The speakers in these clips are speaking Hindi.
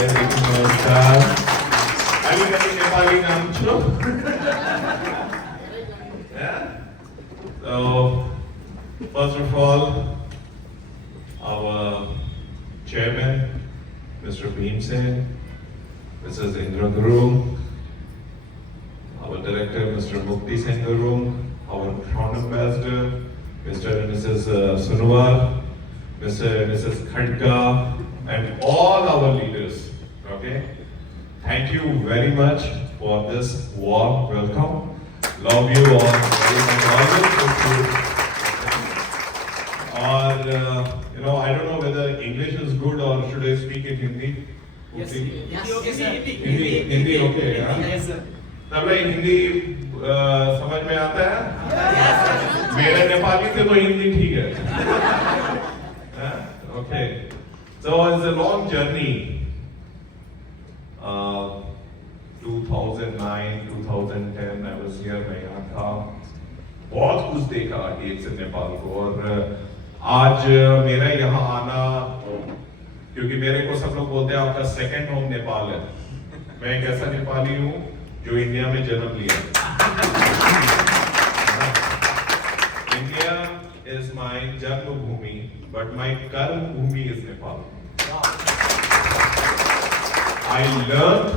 नमस्कार। अभी नेपाली नाम छो। So, first of all, our chairman, Mr. Bhim Singh, Mrs. Indra Guru, our director, Mr. Mukti Singh Guru, our brand ambassador, Mr. and Mrs. Sunwar, Mr. and Mrs. Khadka, and all our leaders. Okay, thank you very much for this warm welcome. Love you all very much. Or I don't know whether English is good or should I speak in Hindi? Yes, Okay. yes, okay, sir. Hindi okay, हाँ? Yes, sir. तब हिंदी समझ में आता है? मेरे नेपाली से तो हिंदी ठीक है। Okay. So it's a long journey. 2009, 2010 I was here, मैं यहाँ था, बहुत कुछ देखा DXN नेपाल को, और आज मेरा यहाँ आना, क्योंकि मेरे को सब लोग बोलते हैं आपका सेकंड होम नेपाल है। मैं एक ऐसा नेपाली हूँ जो इंडिया में जन्म लिया। इंडिया इज माय जन्मभूमि, बट माय कर्म भूमि is Nepal. I learned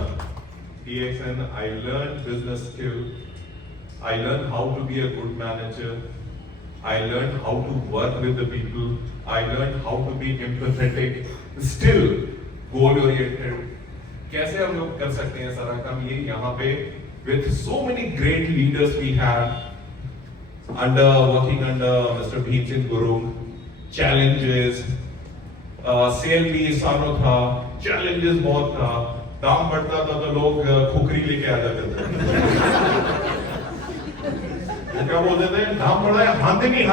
DXN, I learned business skill, I learned how to be a good manager, I learned how to work with the people, I learned how to be empathetic, still goal oriented. कैसे हम लोग कर सकते हैं सारा काम ये यहाँ पे with so many great leaders we have working under Mr. Bhim Singh Guru, challenges, सेल भी सालों था, challenges बहुत था, दाम बढ़ता था तो लोग खुखरी लेके आ जाते थे। क्या बोलते थे? दाम बढ़ा है, हाथ नहीं।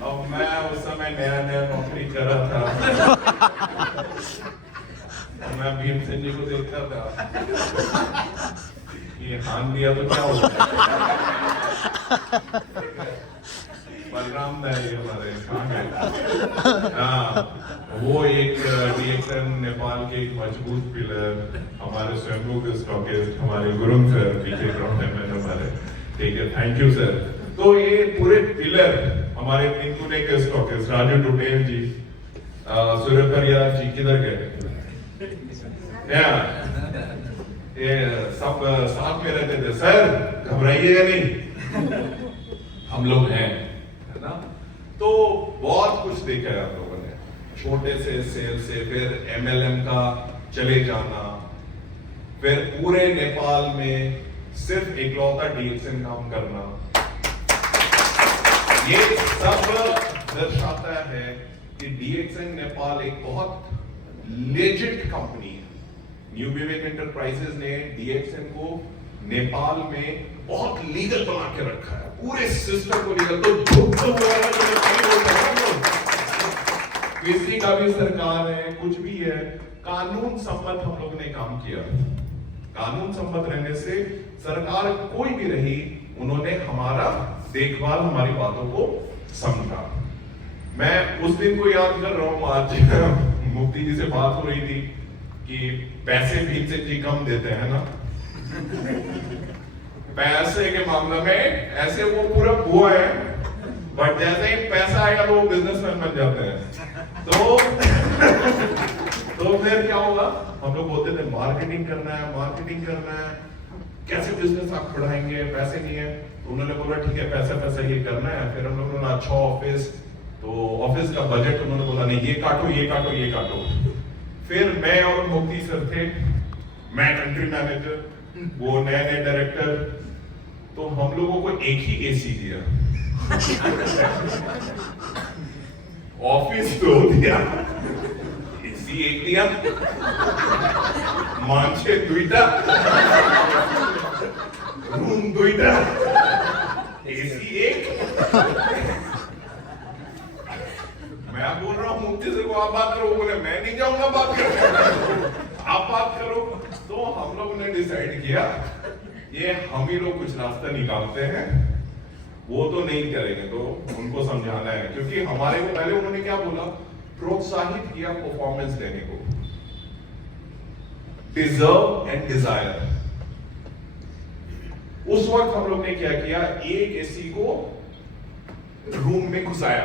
अब मैं उस समय नया नौकरी कर रहा था। मैं भीम सिंह जी को देखता था, ये हाथ दिया तो क्या होगा? बलराम दाई हमारे वो एक DXN नेपाल के एक मजबूत पिलर, हमारे स्वयंभू के स्टॉकिस्ट, हमारे गुरुंग सर पीछे ग्राउंड में हमारे, ठीक है, थैंक यू सर। तो ये पूरे पिलर हमारे पिंकुने के स्टॉकिस्ट राजू टुटेल जी, सूर्यकरिया जी किधर गए? ये सब साथ में रहते थे। सर घबराइएगा नहीं, हम लोग हैं, है ना? तो बहुत कुछ देखा है आप लोगों ने, छोटे से सेल से फिर MLM का चले जाना, फिर पूरे नेपाल में सिर्फ इकलौता DXN काम करना, ये सब दर्शाता है कि DXN नेपाल एक बहुत लेजिट कंपनी है। न्यू विवेक एंटरप्राइजेज ने DXN को नेपाल में बहुत लीगल बना के रखा है, पूरे सिस्टम को लीगल। तो किसी का भी सरकार है, कुछ भी है, कानून सम्मत हम लोग ने काम किया। कानून सम्मत रहने से सरकार कोई भी रही, उन्होंने हमारा देखभाल, हमारी बातों को समझा। मैं उस दिन को याद कर रहा हूं, आज मुफ्ती जी से बात हो रही थी कि पैसे भीम सिंह जी कम देते हैं ना, पैसे के मामले में ऐसे वो पूरा बुआ है, बट जैसे ही पैसा आएगा तो वो बिजनेसमैन बन जाते हैं। तो फिर क्या होगा, हम लोग बोलते थे मार्केटिंग करना है, कैसे बिजनेस आप बढ़ाएंगे, पैसे नहीं है। तो उन्होंने बोला ठीक है, पैसा ये करना है। फिर हम लोगों ने अच्छा ऑफिस, तो ऑफिस का बजट उन्होंने बोला नहीं, ये काटो। फिर मैं और मुफ्ती सर थे, मैं कंट्री मैनेजर, वो नए डायरेक्टर, तो हम लोगों को एक ही AC दिया, ऑफिस 2 दिया, AC 1 दिया, मांचे 2टा, रूम 2टा, AC 1। मैं बोल रहा हूँ मुफ्ती से को आप बात करो, बोले मैं नहीं जाऊंगा बात करो, आप बात करो। तो हम लोगों ने डिसाइड किया ये हम ही लोग कुछ रास्ता निकालते हैं, वो तो नहीं करेंगे, तो उनको समझाना है। क्योंकि हमारे को पहले उन्होंने क्या बोला प्रोत्साहित किया परफॉर्मेंस देने को। Deserve and desire. उस वक्त हम लोग ने क्या किया, एक एसी को रूम में घुसाया,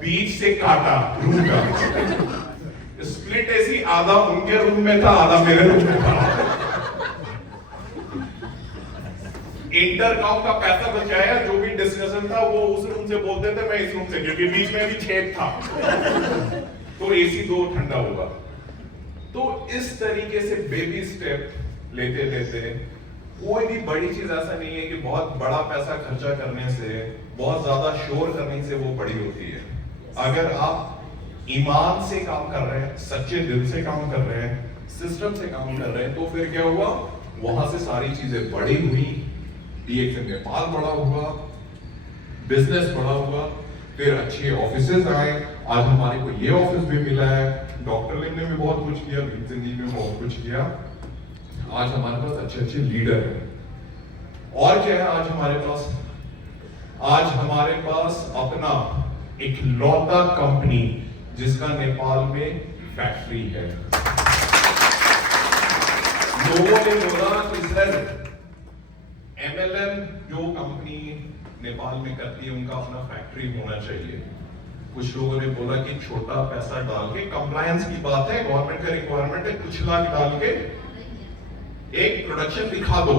बीच से काटा रूम का, स्प्लिट एसी आधा उनके रूम में था, आधा मेरे रूम में था। इंटरकॉम का पैसा बचाया, जो भी डिस्कशन था वो उस रूम से बोलते थे, मैं इस रूम से, क्योंकि बीच में भी छेद था तो एसी दो ठंडा होगा। तो इस तरीके से बेबी स्टेप लेते लेते, कोई भी बड़ी चीज ऐसा नहीं है कि बहुत बड़ा पैसा खर्चा करने से, बहुत ज्यादा शोर करने से वो बड़ी होती है। अगर आप ईमान से काम कर रहे हैं, सच्चे दिल से काम कर रहे हैं, सिस्टम से काम कर रहे हैं, तो फिर क्या हुआ, वहां से सारी चीजें बड़ी हुई। DXN नेपाल बड़ा हुआ, बिजनेस बड़ा हुआ, फिर अच्छे ऑफिसेज आए। आज हमारे को ये ऑफिस भी मिला है, डॉक्टर लिम ने भी बहुत कुछ किया, जिंदगी में बहुत कुछ किया। आज हमारे पास अच्छे अच्छे लीडर हैं। और क्या है आज हमारे पास, आज हमारे पास अपना इकलौता कंपनी जिसका नेपाल में फैक्ट्री है। लोगों ने बोला कि सर MLM जो कंपनी नेपाल में करती है उनका अपना फैक्ट्री होना चाहिए। कुछ लोगों ने बोला कि छोटा पैसा डाल के, कंप्लायंस की बात है, गवर्नमेंट का रिक्वायरमेंट है, कुछ लाख डाल के एक प्रोडक्शन दिखा दो।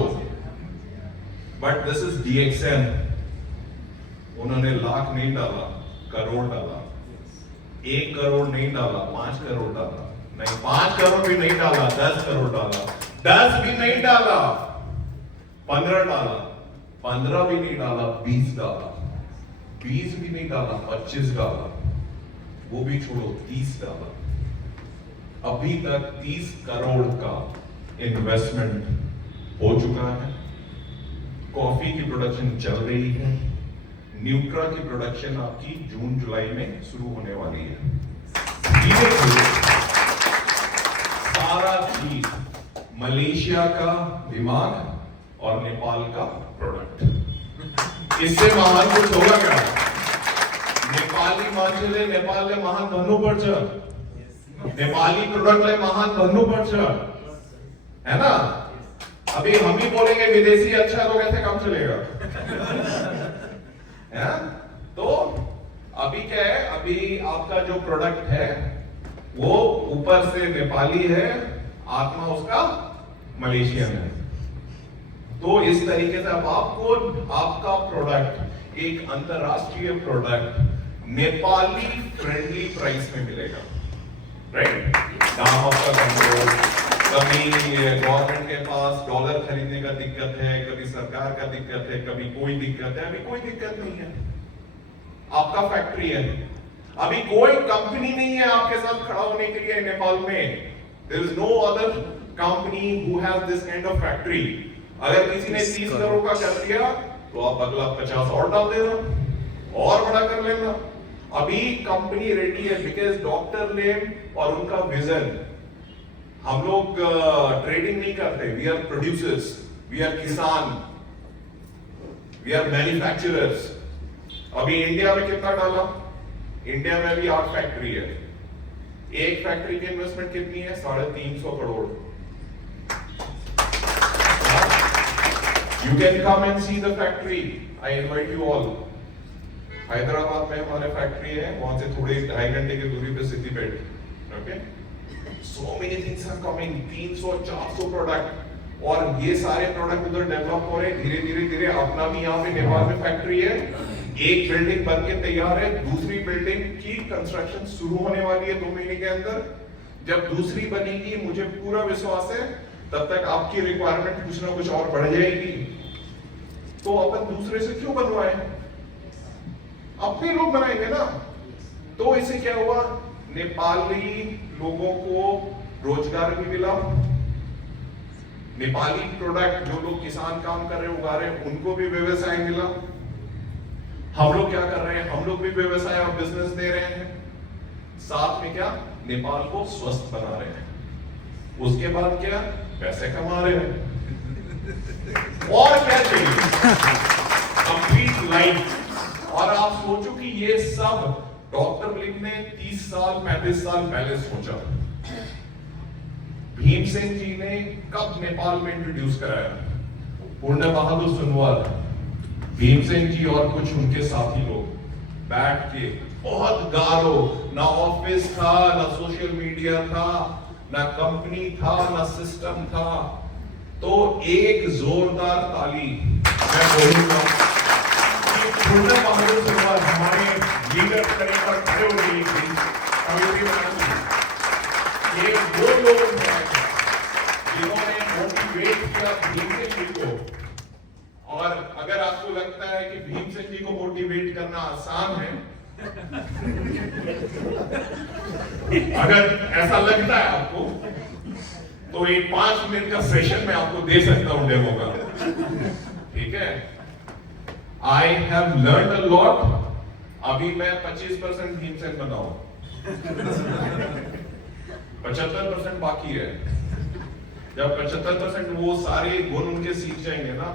But this is DXN। उन्होंने लाख नहीं डाला, करोड़ डाला। 1 करोड़ नहीं डाला, 5 करोड़ डाला, नहीं 5 करोड़ भी नहीं डाला, 10 करोड़ डाला, 10 भी नहीं डाला, 15 डाला, 15 भी नहीं डाला, 20 डाला, 20 भी नहीं डाला, 25 डाला, वो भी छोड़ो 30 डाला। अभी तक 30 करोड़ का इन्वेस्टमेंट हो चुका है। कॉफी की प्रोडक्शन चल रही है। न्यूट्रा की प्रोडक्शन आपकी जून जुलाई में शुरू होने वाली है। धीरे धीरे सारा चीज मलेशिया का दिमाग और नेपाल का प्रोडक्ट, इससे महान कुछ होगा क्या? नेपाली मान्छेले नेपालले महान भन्नुपर्छ, नेपाली प्रोडक्टलाई महान भन्नुपर्छ, है ना? अभी हम ही बोलेंगे विदेशी अच्छा, तो कैसे काम चलेगा? है? तो अभी क्या है, अभी आपका जो प्रोडक्ट है वो ऊपर से नेपाली है, आत्मा उसका मलेशियन है। तो इस तरीके से अब आपको आपका प्रोडक्ट, एक अंतरराष्ट्रीय प्रोडक्ट नेपाली फ्रेंडली प्राइस में मिलेगा, राइट? दाम आपका कंट्रोल, कभी गवर्नमेंट के पास डॉलर खरीदने का दिक्कत है, कभी सरकार का दिक्कत है, कभी कोई दिक्कत है, अभी कोई दिक्कत नहीं है। आपका फैक्ट्री है, अभी कोई कंपनी नहीं है आपके साथ खड़ा होने के लिए नेपाल में। There is no other company who has this kind of factory. अगर किसी ने 30 करोड़ का कर दिया तो आप अगला 50 और डाल देना और बड़ा कर लेना। अभी कंपनी रेडी है, बिकॉज डॉक्टर लेम और उनका विजन। हम लोग ट्रेडिंग नहीं करते, we are producers, we are किसान, वी आर मैन्युफैक्चरर्स। अभी इंडिया में कितना डाला? इंडिया में भी 8 फैक्ट्री है। एक फैक्ट्री की इन्वेस्टमेंट कितनी है? 350 crore. You can come and see the factory, I invite you all. Hyderabad में हमारे फैक्ट्री है, वहां से थोड़े 2.5 घंटे की दूरी पे Siddipet, okay? So many things are coming, 300-400 product, और ये सारे प्रोडक्ट उधर डेवलप हो रहे हैं धीरे धीरे धीरे। अपना भी यहाँ पे नेपाल में फैक्ट्री है, एक बिल्डिंग बन के तैयार है, दूसरी बिल्डिंग की कंस्ट्रक्शन शुरू होने वाली है 2 महीने के अंदर। जब दूसरी बनेगी, मुझे पूरा विश्वास है तब तक आपकी रिक्वायरमेंट कुछ ना कुछ और बढ़ जाएगी। तो अपन दूसरे से क्यों बनवाएं? अपने लोग बनाएंगे ना। तो इससे क्या हुआ, नेपाली लोगों को रोजगार भी मिला, नेपाली प्रोडक्ट जो लोग किसान काम कर रहे हैं, उगा रहे हैं, उनको भी व्यवसाय मिला। हम लोग क्या कर रहे हैं, हम लोग भी व्यवसाय और बिजनेस दे रहे हैं, साथ में क्या नेपाल को स्वस्थ बना रहे हैं, उसके बाद क्या पैसे कमा रहे हैं, और क्या चाहिए, कंप्लीट लाइफ। और आप सोचो कि ये सब डॉक्टर लिंग ने 30 साल 35 साल पहले सोचा। भीमसेन जी ने कब नेपाल में इंट्रोड्यूस कराया? पूर्ण बहादुर सुनवार, भीमसेन जी और कुछ उनके साथी लोग बैठ के बहुत गालो, ना ऑफिस था, ना सोशल मीडिया था, ना कंपनी था, ना सिस्टम था, तो एक जोरदार ताली मैं बोलूंगा कि पूर्ण बहादुर सुनवार हमारे लीडर खड़े हो गए। ये वो लोग हैं जिन्होंने मोटिवेट किया भीमसेन जी को। और अगर आपको लगता है कि भीमसेन जी को मोटिवेट करना आसान है, अगर ऐसा लगता है आपको, तो एक 5 मिनट का सेशन मैं आपको दे सकता हूं डेमो का। ठीक है, I have learn a lot. अभी मैं 25% भीमसेन बनाऊं, 75% बाकी है। जब 75% वो सारे गुण उनके सीख जाएंगे ना,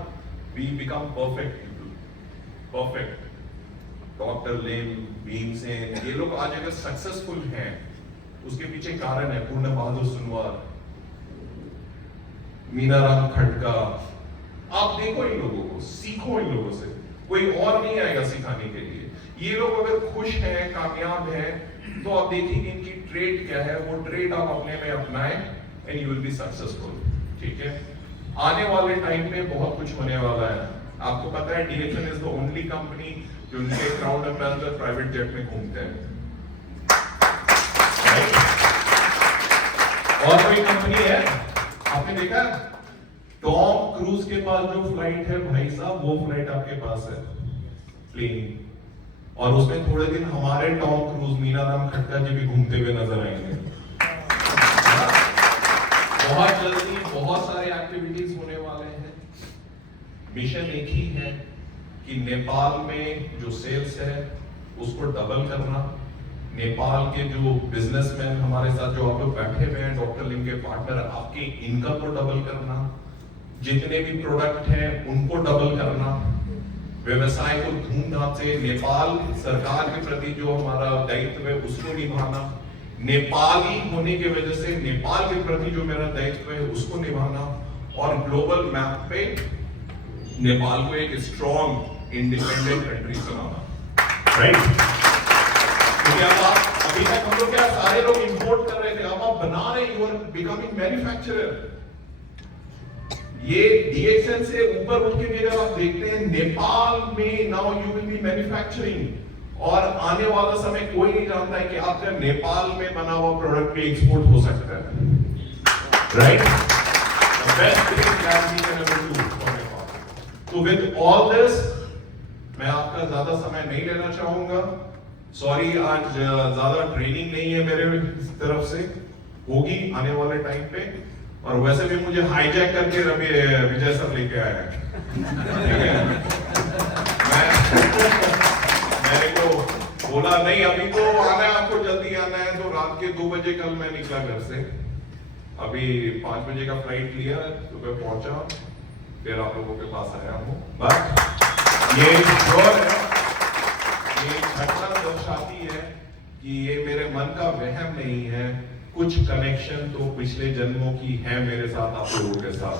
we become perfect people, perfect. Doctor Lim, Bhimsen, ये लोग आज अगर सक्सेसफुल हैं, उसके पीछे कारण है पूर्ण बहादुर सुनवार, मीनाराम खटका। आप देखो इन लोगों को, सीखो इन लोगों से, कोई और नहीं आएगा सिखाने के लिए। ये लोग अगर खुश हैं, कामयाब हैं, तो आप देखेंगे इनकी ट्रेड क्या है, वो ट्रेड आप अपने में अपनाएं and you will be successful. ठीक है, आने वाले टाइम पे बहुत कुछ होने वाला है। आपको पता है DHL is the only company जो उनके क्राउन एम्बेसडर प्राइवेट जेट में घूमते हैं। और कोई कंपनी है आपने देखा? टॉम क्रूज के पास जो फ्लाइट है भाई साहब, वो फ्लाइट आपके पास है, प्लेन। और उसमें थोड़े दिन हमारे टॉम क्रूज, मीनाराम खटका जी भी घूमते हुए नजर आएंगे। बहुत जल्दी बहुत सारे एक्टिविटीज होने वाले हैं। मिशन एक ही है कि नेपाल में जो सेल्स है उसको डबल करना। नेपाल के जो बिजनेसमैन हमारे साथ जो आप लोग बैठे हुए हैं, डॉक्टर लिम के पार्टनर, आपके इनकम को डबल करना, जितने भी प्रोडक्ट हैं उनको डबल करना, व्यवसाय को धूमधाम से, नेपाल सरकार के प्रति जो हमारा दायित्व है उसको निभाना, नेपाली होने की वजह से नेपाल के प्रति जो मेरा दायित्व है उसको निभाना, और ग्लोबल मैप पे नेपाल को एक स्ट्रॉन्ग इंडिपेंडेंट कंट्री बनाना। राइट? क्योंकि अब अभी तक हम लोग क्या सारे लोग इंपोर्ट कर रहे थे, अब आप बना रहे, यू आर बिकमिंग मैन्युफैक्चरर। ये DHL से ऊपर उठ के भी अगर आप देखते हैं, नेपाल में now you will be manufacturing, और आने वाला समय कोई नहीं जानता है कि आपका नेपाल में बना हुआ प्रोडक्ट भी एक्सपोर्ट हो सकता है। Right? The best thing that we can ever do for Nepal. तो विद ऑल दिस, मैं आपका ज्यादा समय नहीं लेना चाहूंगा। सॉरी, आज ज्यादा ट्रेनिंग नहीं है मेरे तरफ से, होगी आने वाले टाइम पे। और वैसे भी मुझे हाईजैक करके रवि विजय सर लेके आया है। मैंने को बोला नहीं अभी तो आना है, आपको जल्दी आना है, तो रात के 2 बजे कल मैं निकला घर से, अभी 5 बजे का फ्लाइट लिया, सुबह पहुंचा, फिर आप लोगों के पास आया हूँ। बट ये श्योर है, ये घटना दर्शाती है कि ये मेरे मन का वहम नहीं है, कुछ कनेक्शन तो पिछले जन्मों की है मेरे साथ, आप लोगों के साथ।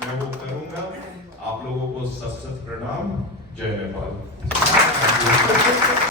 मैं वो करूंगा। आप लोगों को सत सत प्रणाम। जय नेपाल।